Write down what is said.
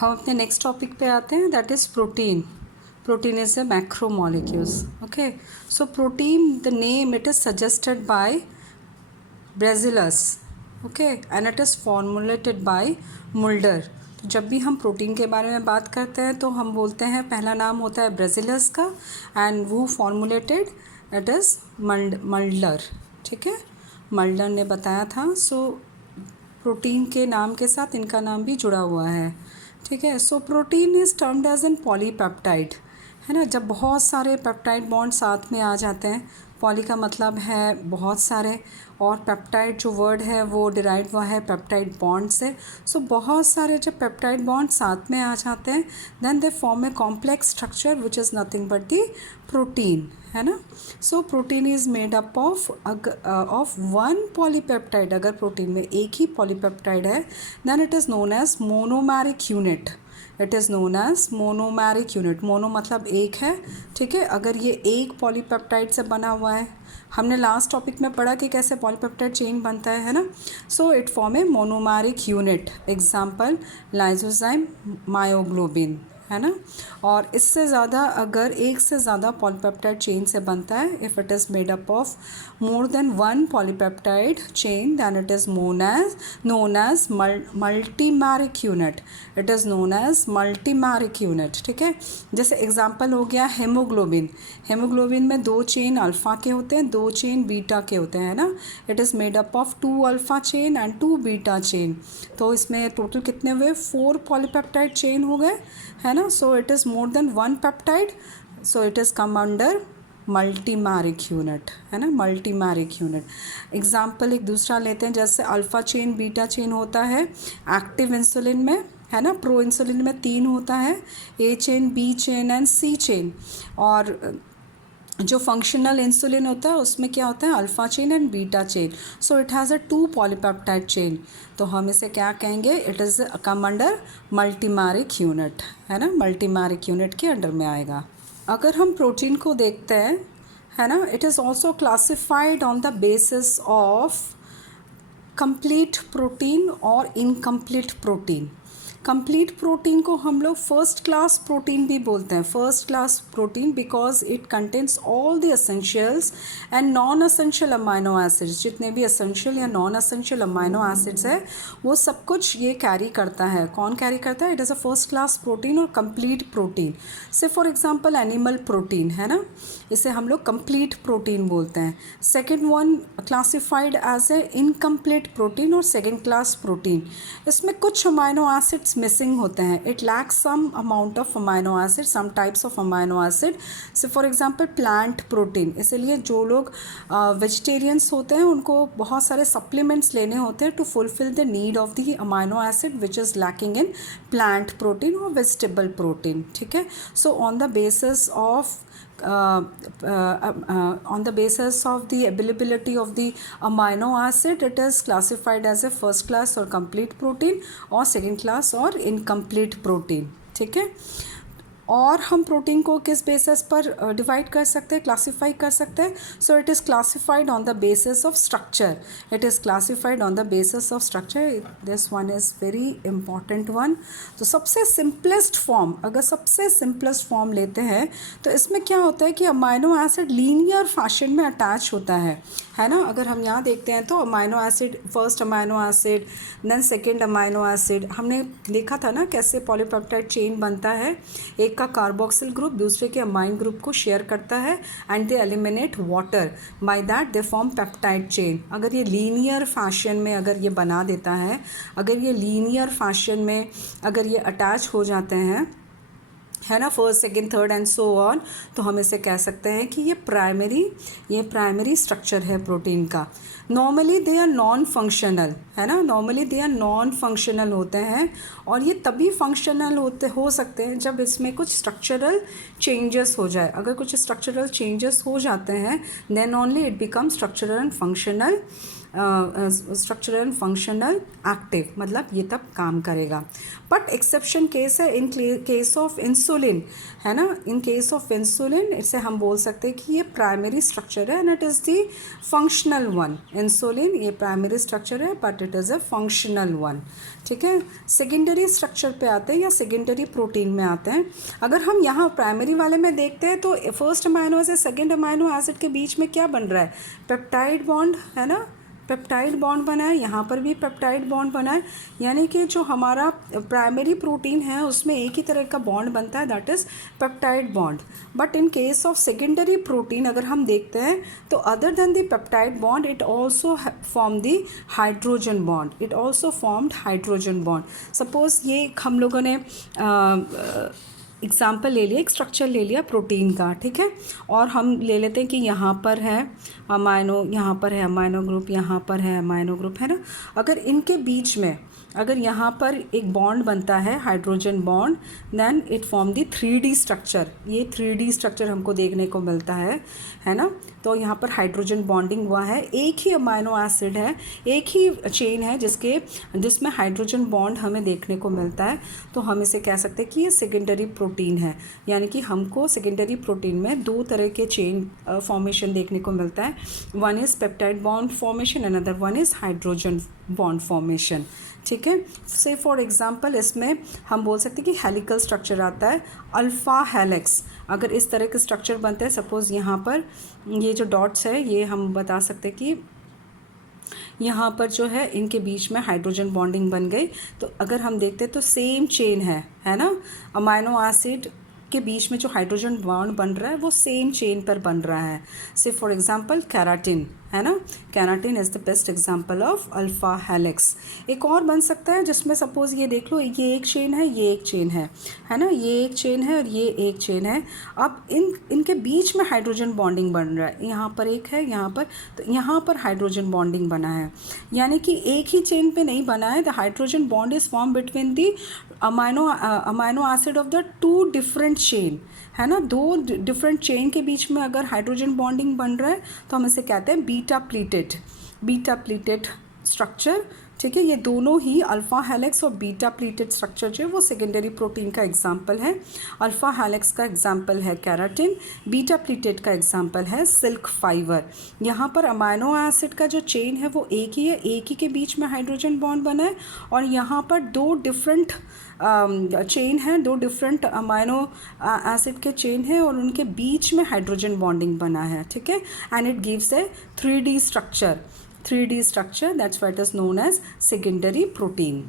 हम अपने next topic पे आते हैं, that is protein. Protein is a macromolecules. Okay, so protein, the name, it is suggested by Bacillus. Okay, and it is formulated by Mulder. तो जब भी हम प्रोटीन के बारे में बात करते हैं तो हम बोलते हैं पहला नाम होता है ब्रेजिलस का, एंड वो फॉर्मुलेटेड इट इज़ मल्डर. ठीक है, मल्डर ने बताया था. सो प्रोटीन के नाम के साथ इनका नाम भी जुड़ा हुआ है. ठीक है, so protein is termed as an polypeptide, है ना. जब बहुत सारे पेप्टाइड बॉन्ड साथ में आ जाते हैं, पॉली का मतलब है बहुत सारे, और पेप्टाइड जो वर्ड है वो डिराइव हुआ है पेप्टाइड बॉन्ड से. सो बहुत सारे जब पेप्टाइड बॉन्ड साथ में आ जाते हैं, then they form a complex structure which is nothing but the protein, है ना. So protein is made up of one polypeptide. अगर प्रोटीन में एक ही पॉलीपेप्टाइड है, then it is known as monomeric unit. It is known as monomeric unit. Mono मतलब एक है. ठीक है, अगर ये एक पॉलीपेप्टाइड से बना हुआ है, हमने लास्ट टॉपिक में पढ़ा कि कैसे पॉलीपेप्टाइड चेन बनता है ना. So it form A monomeric unit. Example lysozyme, myoglobin, है ना. और इससे ज़्यादा अगर एक से ज़्यादा पॉलीपेप्टाइड चेन से बनता है, if it is made up of more than one polypeptide chain, then it is known as multimeric unit. It is known as multimeric unit. ठीक है, जैसे एग्जांपल हो गया हेमोग्लोबिन. हेमोग्लोबिन में 2 चेन अल्फ़ा के होते हैं, 2 चेन बीटा के होते हैं ना. It is made up of 2 alpha chain and 2 beta chain. तो इसमें टोटल कितने हुए? 4 पॉलीपेप्टाइड चेन हो गए, है ना. So it is more than one peptide, so it is come under multimeric unit, है ना. मल्टीमेरिक यूनिट. एग्जाम्पल एक दूसरा लेते हैं, जैसे अल्फ़ा चेन बीटा चेन होता है एक्टिव इंसुलिन में, है ना. प्रो इंसुलिन में 3 होता है, A chain, B chain and C chain. और जो फंक्शनल इंसुलिन होता है उसमें क्या होता है? Alpha chain and beta chain. So it has a 2 polypeptide chain. तो हम इसे क्या कहेंगे? It is come under multimeric unit, है ना. मल्टीमेरिक यूनिट के अंडर में आएगा. अगर हम प्रोटीन को देखते हैं, है ना, it is also classified on the basis of complete protein और इनकम्प्लीट प्रोटीन. कंप्लीट प्रोटीन को हम लोग फर्स्ट क्लास प्रोटीन भी बोलते हैं. First class protein because it contains all the essentials and non essential amino acids. जितने भी essential या नॉन एसेंशियल अमाइनो एसिड्स है वो सब कुछ ये कैरी करता है. कौन कैरी करता है? It is a first class protein और complete protein. Say for example animal protein, है ना, इसे हम लोग कंप्लीट प्रोटीन बोलते हैं. Second one classified as a incomplete protein और सेकेंड क्लास प्रोटीन. इसमें कुछ अमाइनो एसिड्स मिसिंग होते हैं. It lacks some amount of amino acid, some types of amino acid. Say for example plant protein. इसलिए जो लोग वेजिटेरियंस होते हैं उनको बहुत सारे सप्लीमेंट्स लेने होते हैं to fulfil the need of the amino acid which is lacking in plant protein और वेजिटेबल प्रोटीन. ठीक है, so on the basis of on the basis of the availability of the amino acid, it is classified as a first class or complete protein or second class or incomplete protein. ठीक है, और हम protein को किस basis पर divide कर सकते हैं, क्लासीफाई कर सकते हैं? सो it is classified on the basis of structure. It is classified on the basis of structure. This one is very important one. तो सबसे सिंपलेस्ट फॉर्म, अगर सबसे सिंपलेस्ट फॉर्म लेते हैं तो इसमें क्या होता है कि अमाइनो एसिड लीनियर फैशन में अटैच होता है ना. अगर हम यहाँ देखते हैं तो amino acid, first amino acid, then second amino acid. हमने देखा था ना कैसे पॉलीपेप्टाइड चेन बनता है. एक का कार्बोक्सिल ग्रुप दूसरे के अमाइन ग्रुप को शेयर करता है and they eliminate water. By that they form peptide chain. अगर ये लीनियर फैशन में अगर ये बना देता है, अगर ये लीनियर फैशन में अगर ये अटैच हो जाते हैं, है ना, first second third and so on, तो हम इसे कह सकते हैं कि ये प्राइमरी स्ट्रक्चर है प्रोटीन का. Normally they are non functional, है ना. Normally they are non functional होते हैं, और ये तभी फंक्शनल हो सकते हैं जब इसमें कुछ स्ट्रक्चरल चेंजेस हो जाए. अगर कुछ स्ट्रक्चरल चेंजेस हो जाते हैं, then only it become structural and functional. Structural and functional active, मतलब ये तब काम करेगा. बट एक्सेप्शन केस है इन केस ऑफ इंसुलिन, है ना. इन केस ऑफ इंसुलिन इसे हम बोल सकते हैं कि ये प्राइमरी स्ट्रक्चर है and it is the functional one. Insulin ये प्राइमरी स्ट्रक्चर है but it is a functional one. ठीक है. सेकेंडरी स्ट्रक्चर पे आते हैं या सेकेंडरी प्रोटीन में आते हैं. अगर हम यहाँ प्राइमरी वाले में देखते हैं तो first amino acid second amino acid के बीच में क्या बन रहा है, पेप्टाइड बॉन्ड, है ना. पेप्टाइड बॉन्ड बना है, यहाँ पर भी पेप्टाइड बॉन्ड बना है. यानी कि जो हमारा प्राइमरी प्रोटीन है उसमें एक ही तरह का बॉन्ड बनता है, that is peptide bond. But in case of secondary protein अगर हम देखते हैं तो other than the peptide bond it also form the hydrogen bond. It also formed hydrogen bond. Suppose ये हम लोगों ने एग्जाम्पल ले लिया, एक स्ट्रक्चर ले लिया प्रोटीन का, ठीक है. और हम ले लेते हैं कि यहाँ पर है अमाइनो, यहाँ पर है अमाइनो ग्रुप, यहाँ पर है अमाइनो ग्रुप, है ना. अगर इनके बीच में अगर यहाँ पर एक बॉन्ड बनता है hydrogen bond, then it form the 3D structure. ये 3D स्ट्रक्चर हमको देखने को मिलता है ना. तो यहाँ पर हाइड्रोजन बॉन्डिंग हुआ है, एक ही अमाइनो एसिड है, एक ही चेन है जिसमें हाइड्रोजन बॉन्ड हमें देखने को मिलता है. तो हम इसे कह सकते हैं कि ये सेकेंडरी प्रोटीन है. यानी कि हमको सेकेंडरी प्रोटीन में दो तरह के चेन फॉर्मेशन देखने को मिलता है. One is peptide bond formation, another one is hydrogen bond formation. ठीक है. से फॉर एग्जांपल इसमें हम बोल सकते हैं कि हेलिकल स्ट्रक्चर आता है, अल्फ़ा हेलिक्स. अगर इस तरह के स्ट्रक्चर बनते हैं, सपोज़ यहाँ पर ये जो डॉट्स है ये हम बता सकते हैं कि यहाँ पर जो है इनके बीच में हाइड्रोजन बॉन्डिंग बन गई. तो अगर हम देखते हैं तो सेम चेन है ना. अमाइनो एसिड के बीच में जो हाइड्रोजन बॉन्ड बन रहा है वो सेम चेन पर बन रहा है. से फॉर एग्जांपल केराटिन, है ना. Keratin is the best example of alpha helix. एक और बन सकता है जिसमें सपोज़ ये देख लो, ये एक चेन है, ये एक चेन है ना. ये एक चेन है और ये एक चेन है. अब इनके बीच में हाइड्रोजन बॉन्डिंग बन रहा है. यहाँ पर एक है, यहाँ पर, तो यहाँ पर हाइड्रोजन बॉन्डिंग बना है. यानी कि एक ही चेन पे नहीं बना है. The hydrogen bond is form between the amino acid of the two different chain, है ना. दो डिफरेंट चेन के बीच में अगर हाइड्रोजन बॉन्डिंग बन रहा है तो हम इसे कहते हैं बीटा प्लीटेड स्ट्रक्चर. ठीक है. ये दोनों ही अल्फ़ा हेलिक्स और बीटा प्लीटेड स्ट्रक्चर जो है वो सेकेंडरी प्रोटीन का एग्जाम्पल है. अल्फ़ा हेलिक्स का एग्जाम्पल है केराटिन, बीटा प्लीटेड का एग्जाम्पल है सिल्क फाइबर. यहाँ पर अमाइनो एसिड का जो चेन है वो एक ही है, एक ही के बीच में हाइड्रोजन बॉन्ड बना है. और यहाँ पर दो डिफरेंट चेन है, दो डिफरेंट अमाइनो एसिड के चेन है और उनके बीच में हाइड्रोजन बॉन्डिंग बना है. ठीक है. And it gives A 3D structure. 3D structure, that's why it is known as secondary protein.